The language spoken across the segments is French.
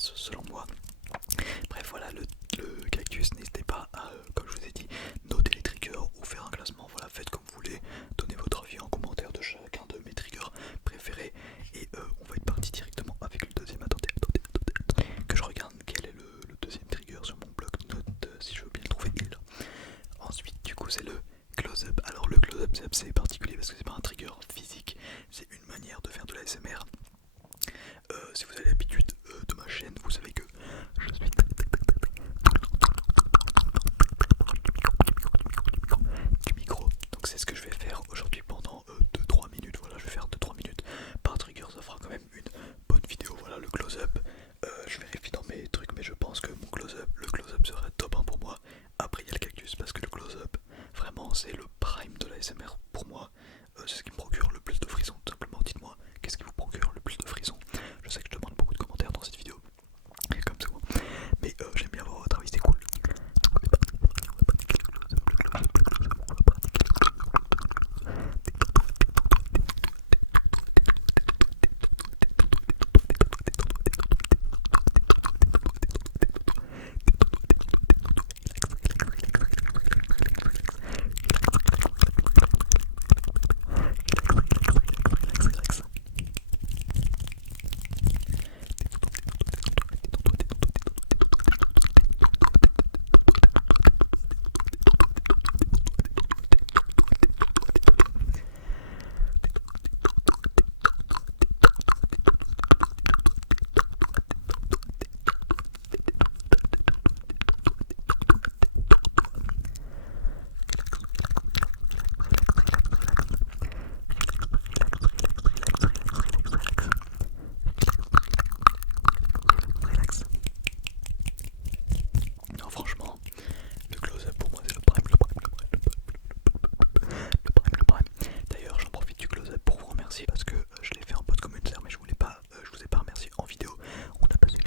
efficace selon moi. Bref voilà, le cactus, n'hésitez pas à, comme je vous ai dit, noter les triggers ou faire un classement, voilà, faites comme vous voulez, donnez votre avis en commentaire de chacun de mes triggers préférés et on va être parti directement avec le deuxième. Attendez, que je regarde quel est le deuxième trigger sur mon bloc-notes, si je veux bien le trouver, il est là. Ensuite du coup c'est le close-up. Alors le close-up c'est assez particulier parce que c'est pas un trigger physique, c'est une manière de faire de la SMR. Si vous avez l'habitude de ma chaîne, vous savez que je suis du micro. Donc c'est ce que je vais faire aujourd'hui pendant 2-3 minutes. Voilà, je vais faire 2-3 minutes par trigger, ça fera quand même une bonne vidéo. Voilà le close-up. Je vérifie dans mes trucs, mais je pense que le close-up serait top 1 pour moi. Après il y a le cactus parce que le close-up, vraiment c'est le prime de la SMR pour moi. C'est ce qui me procure le plus de frissons. Tout simplement, dites-moi, qu'est-ce qui vous procure le plus de frissons? Je sais que je demande beaucoup de commentaires dans cette vidéo, comme souvent, mais j'aime bien avoir votre avis, c'est cool. Non, franchement, le close-up pour moi c'est le prime, le prime. D'ailleurs, j'en profite du close-up pour vous remercier parce que je l'ai fait en post communautaire, mais je vous ai pas remercié en vidéo. On a passé les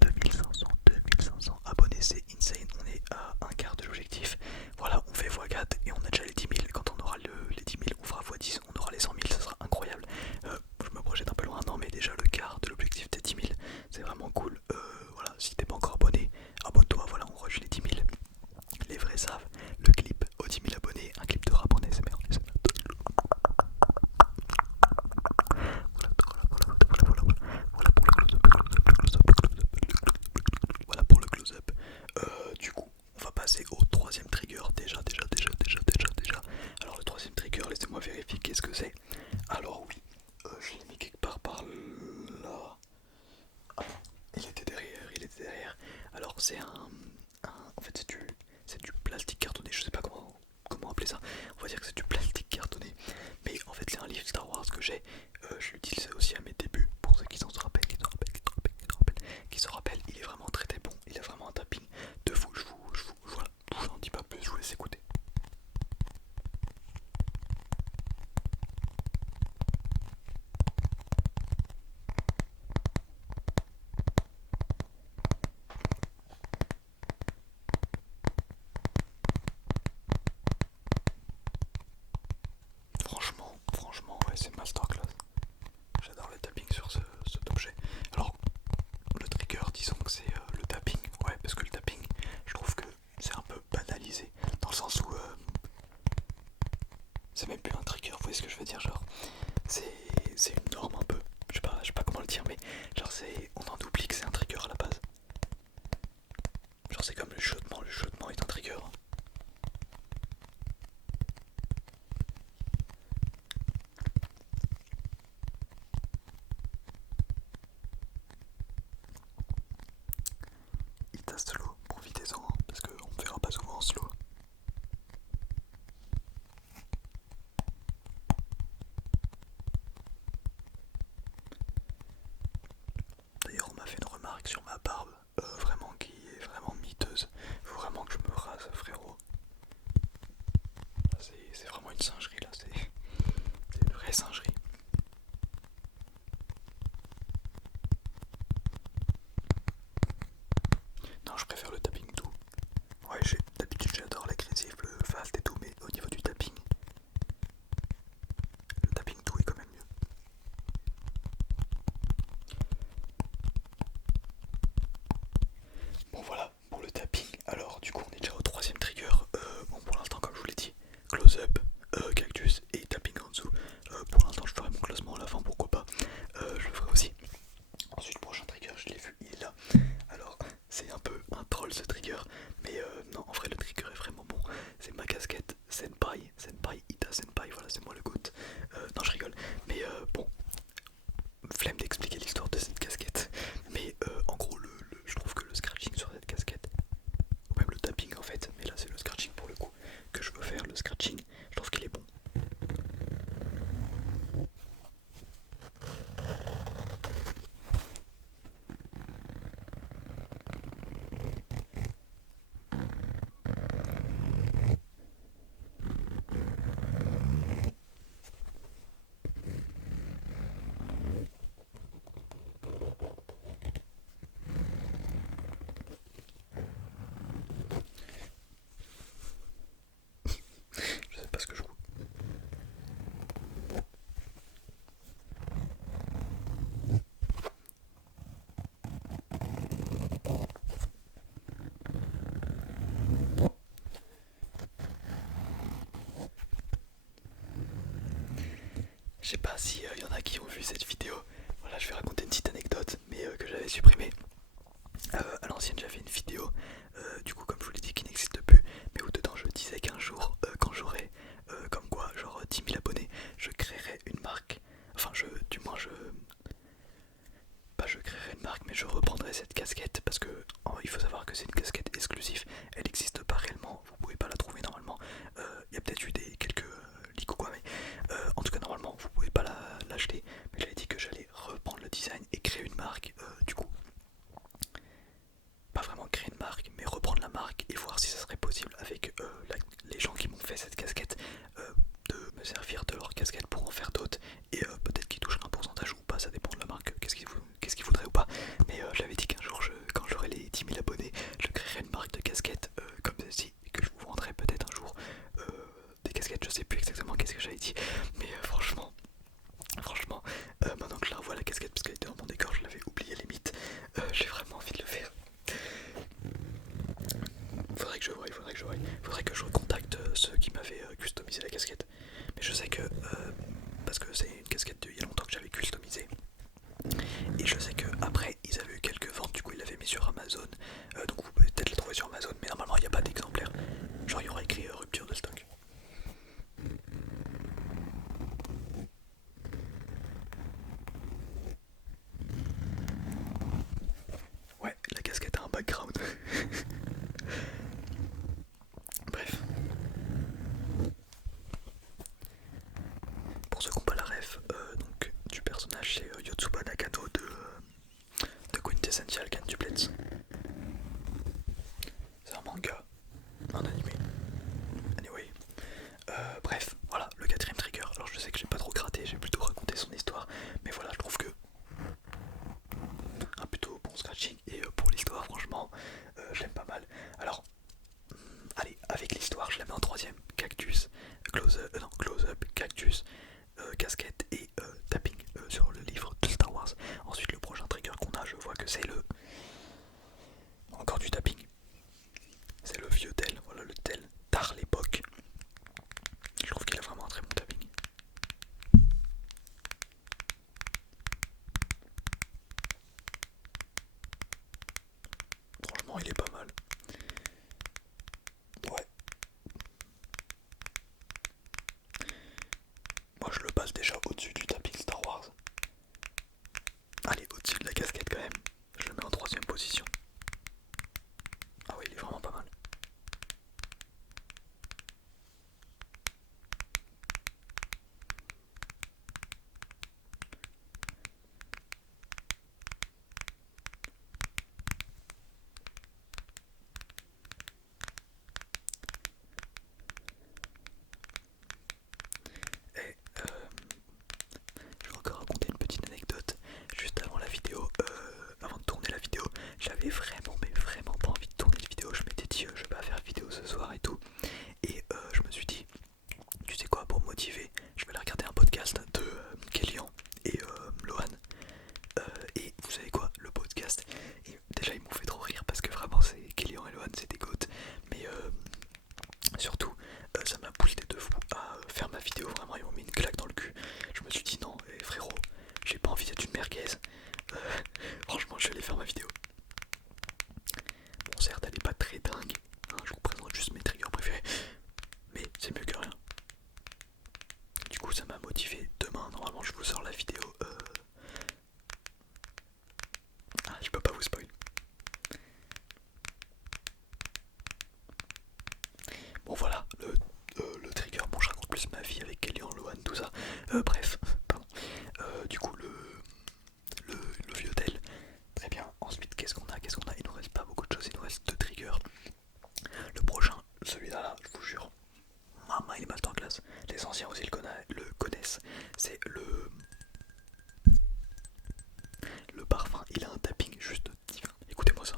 2500 abonnés, c'est insane. On est à un quart de l'objectif. Voilà, on fait x4 et on a déjà les 10 000. Quand on aura les 10 000, on fera x10, on aura les 100 000, ça sera incroyable. Je me projette un peu loin, non, mais déjà le quart de l'objectif des 10 000, c'est vraiment cool. Voilà, si t'es pas encore abonné, abonne-toi. Voilà, on rush les 10 000. Les vrais savent, le clip aux 10 000 abonnés, un clip de rap en ASMR. Voilà pour le close-up. Du coup, on va passer au troisième trigger. Déjà. Alors le troisième trigger, laissez-moi vérifier qu'est-ce que c'est. Alors oui, je l'ai mis quelque part par là. Ah, il était derrière. Alors c'est en fait c'est du plastique cartonné. Je sais pas comment appeler ça. On va dire que c'est du plastique cartonné. Mais en fait c'est un livre Star Wars que j'ai. Je l'utilisais aussi à mes débuts. Pour ceux qui s'en se rappellent, il est vraiment très bon. Il a vraiment un tapping de fou. Voilà, je vous en dis pas plus, je vous laisse écouter. Franchement, ouais, c'est masterclass. J'adore le tapping sur cet objet. Alors, le trigger, disons que c'est le tapping. Ouais, parce que le tapping, je trouve que c'est un peu banalisé. Dans le sens où c'est même plus un trigger, vous voyez ce que je veux dire? Genre, c'est une norme un peu. Je sais pas comment le dire, mais genre, on en oublie que c'est un trigger à la base. Genre, c'est comme le chuchotement est un trigger. Il t'a slow, profitez-en, hein, parce qu'on me verra pas souvent en slow. D'ailleurs, on m'a fait une remarque sur ma barbe, vraiment qui est vraiment miteuse. Faut vraiment que je me rase, frérot. C'est vraiment une singerie là, c'est une vraie singerie. Non, je préfère le tapping doux. Ouais, d'habitude j'adore l'agressif, le fast et tout, mais au niveau du tapping, le tapping doux est quand même mieux. Je sais pas si y en a qui ont vu cette vidéo. Voilà, je vais raconter une petite anecdote, mais que j'avais supprimée. À l'ancienne, j'avais une vidéo, du coup, comme je vous l'ai dit, qui n'existe plus, mais où dedans je disais qu'un jour, quand j'aurai, comme quoi, genre 10 000 abonnés, je créerai une marque. Enfin, du moins, pas je créerai une marque, mais je reprendrai cette casquette parce que il faut savoir que c'est une casquette exclusive. Elle n'existe pas réellement, vous pouvez pas la trouver normalement. Il y a peut-être eu quelques leaks ou quoi, mais en tout cas, normalement, vous pouvez pas l'acheter. Mais j'avais dit que j'allais reprendre le design et créer une marque, du coup. Pas vraiment créer une marque, mais reprendre la marque et voir si ça serait possible avec les gens qui m'ont fait cette casquette de me servir de leur casquette pour en faire d'autres et peut-être qu'ils toucheraient un pourcentage ou pas, ça dépend de la marque, qu'est-ce qu'ils voudraient ou pas. Mais j'avais dit qu'un jour, quand j'aurai les 10 000 abonnés, je créerai une marque de casquette comme celle-ci et que je vous vendrai peut-être un jour des casquettes, je sais plus exactement qu'est-ce que j'avais dit, mais franchement, maintenant que je la revois la casquette parce qu'elle était dans mon décor, je l'avais oublié limite, j'ai vraiment envie de le faire. Faudrait que je recontacte ceux qui m'avaient customisé la casquette. Mais je sais que, parce que c'est une casquette d'il y a longtemps que j'avais customisé. Et je sais que après ils avaient eu quelques ventes, du coup ils l'avaient mis sur Amazon. Donc vous pouvez peut-être la trouver sur Amazon, mais normalement il n'y a pas d'exemplaire. Genre il y aura écrit rupture de stock. Ouais, la casquette a un background. Bref. Pour ceux qui n'ont pas la ref, donc du personnage c'est Yotsuba Nakano de Quintessential Quintuplets. C'est un manga, un animé. Anyway. Bref, voilà, le quatrième trigger. Alors je sais que j'ai pas trop gratté, j'ai plutôt raconté son histoire. Mais voilà, je trouve que un plutôt bon scratching. Et pour l'histoire, franchement, je l'aime pas mal. Alors, allez, avec l'histoire, je la mets en troisième. Cactus, close up, cactus, casquette et tapping sur le livre de Star Wars. Ensuite, le prochain trigger qu'on a, je vois que c'est encore du tapping. C'est le vieux tel, voilà le tel tard l'époque. Je trouve qu'il a vraiment un très bon tapping. Franchement, il est pas mal. Ouais. Moi, je le passe déjà au-dessus du tapping Star Wars. Allez, au-dessus de la casquette quand même. Je le mets en troisième position. Ah oui, il est vraiment pas mal. Et je vais encore raconter une petite anecdote. Juste avant la vidéo, avant de tourner la vidéo, j'avais vraiment, mais vraiment pas envie de tourner de vidéo. Je m'étais dit, je vais pas faire vidéo ce soir et tout. Et je me suis dit, tu sais quoi, pour me motiver, je vais aller regarder un podcast de Kélian et Lohan. Et vous savez quoi, le podcast, déjà ils m'ont fait trop rire parce que vraiment c'est Kélian et Lohan, c'est des goats. Mais surtout, ça m'a boosté de fou à faire ma vidéo. Vraiment, ils m'ont mis une claque dans le cul. Je me suis dit non, frérot, j'ai pas envie d'être une merguez. Euh, franchement, je vais aller faire ma vidéo. Bon, certes, elle est pas très dingue. Hein, je vous présente juste mes triggers préférés. Mais c'est mieux que rien. Du coup, ça m'a motivé. Demain, normalement, je vous sors la vidéo. Ah, je peux pas vous spoil. Bon, voilà, le trigger. Bon, je raconte plus ma vie avec Kellyanne, Lohan, tout ça. Bref, pardon. Du coup, le vieux tel. Très bien. Ensuite, qu'est-ce qu'on a? Il nous reste pas beaucoup de choses. Il nous reste 2 triggers. Le prochain, celui-là, là, je vous jure. Maman, il est mal en classe. Les anciens aussi le connaissent. C'est le parfum. Il a un tapping juste divin. Écoutez-moi ça.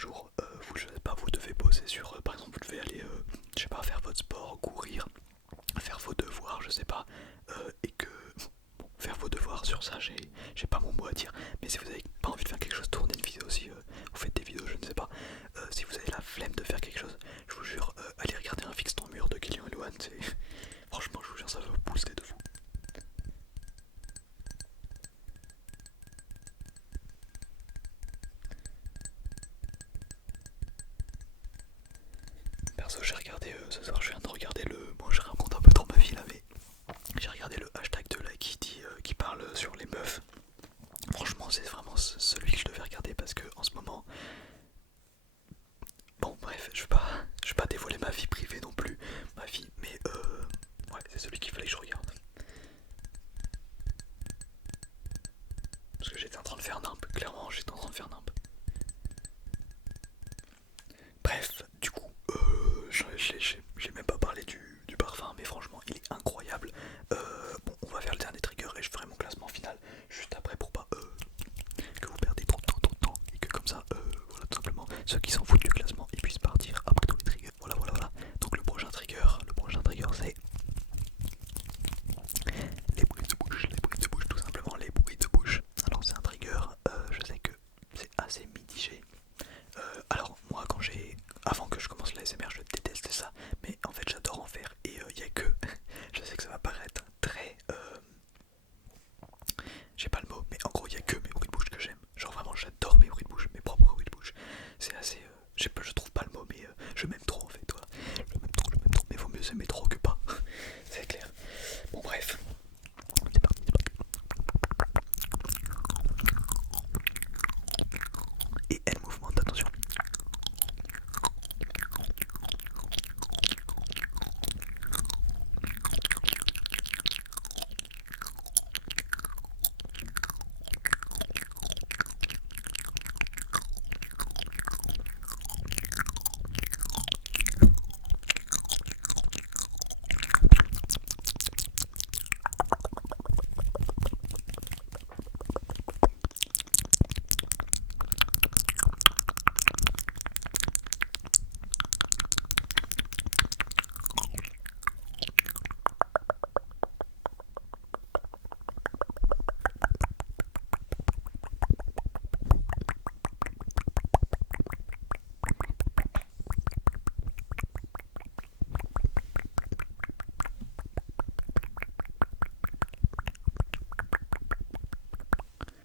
jour, vous, je sais pas, vous devez bosser sur, par exemple, vous devez aller, je sais pas, faire votre sport, courir, faire vos devoirs, je sais pas, et que bon, faire vos devoirs sur ça, j'ai pas mon mot à dire, mais si vous avez pas envie de faire quelque chose, tournez une vidéo. Si vous faites des vidéos, je ne sais pas, si vous avez la flemme de faire quelque chose, je vous jure, allez regarder un fixe ton mur de Kylian Elouane, franchement, je vous jure, ça va vous booster de fou. Perso, j'ai regardé ce soir, je viens de regarder le. Bon, je raconte un peu trop ma vie là, mais j'ai regardé le hashtag de la qui parle sur les meufs. Franchement, c'est vraiment celui que je devais regarder parce que en ce moment. Bon, bref, je vais pas dévoiler ma vie privée non plus, ma vie, mais ouais, c'est celui qu'il fallait que je regarde. Parce que j'étais en train de faire nimp, clairement, j'étais en train de faire nimp. Bref, du coup, j'ai même pas parlé du parfum, mais franchement, il est incroyable. Bon, on va faire le dernier trigger et je ferai mon classement final juste après pour pas que vous perdez trop de temps et que comme ça, voilà, tout simplement, ceux qui s'en foutent du classement, ils puissent partir après tous les triggers. Voilà. Donc le prochain trigger c'est les bruits de bouche, tout simplement, les bruits de bouche. Alors c'est un trigger, je sais que c'est assez mitigé. Alors moi avant que je commence la SMR, je déteste ça, mais en fait j'adore en faire et il y a que, je sais que ça va paraître très, j'ai pas le mot, mais en gros il y a que mes bruits de bouche que j'aime. Genre vraiment j'adore mes bruits de bouche, mes propres bruits de bouche. C'est assez, je trouve pas le mot, mais je m'aime trop en fait, toi. Je m'aime trop, mais vaut mieux s'aimer trop que pas, c'est clair. Bon bref, c'est parti. Et elle mouvement d'attention.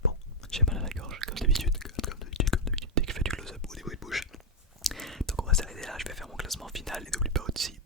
Bon, j'ai mal à la gorge, comme d'habitude, dès que je fais du close-up ou des bruits de bouche. Donc on va s'arrêter là, je vais faire mon classement final et n'oublie pas aussi